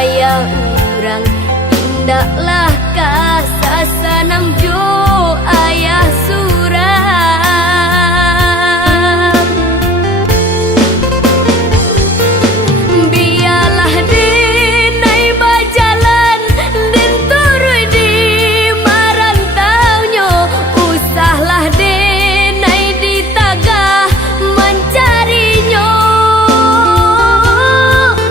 ayah urang indahlah kasasanam jo ayah suram. Biarlah dinai bajalan din turui di marantaunyo, usahlah dinai di tagah mencarinya.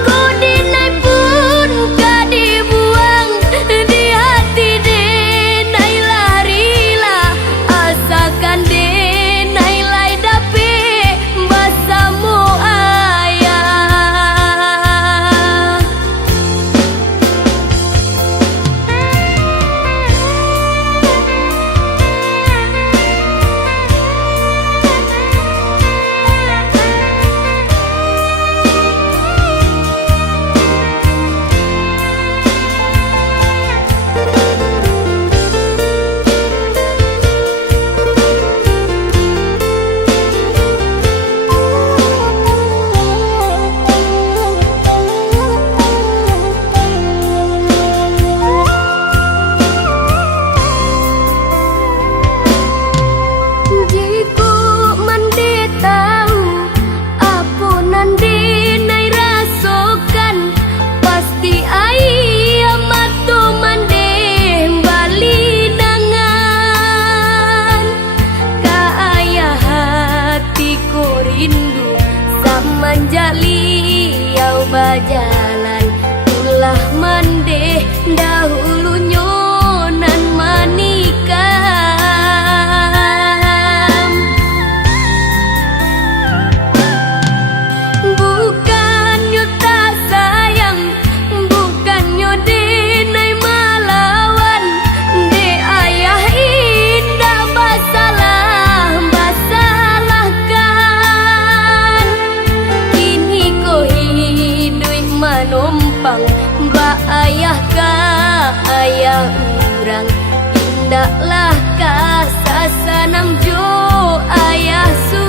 Ku dinai pun ka dibuang di hati dinai larilah, asalkan dinai lai dapi basamu ayah. Jiku mandi tahu apunan dinai rasokan, pasti ayah matu mandi bali dangan. Ka ayah hatiku rindu samanjali yau bajalan, ulah mandi dahulunya nan manikam. Bukannya tak sayang, bukannya dinai malawan, de ayah indah basalahkan. Kini ko hidup manompang ba ayah ka ayah urang indahlah kasasanam jo ayah su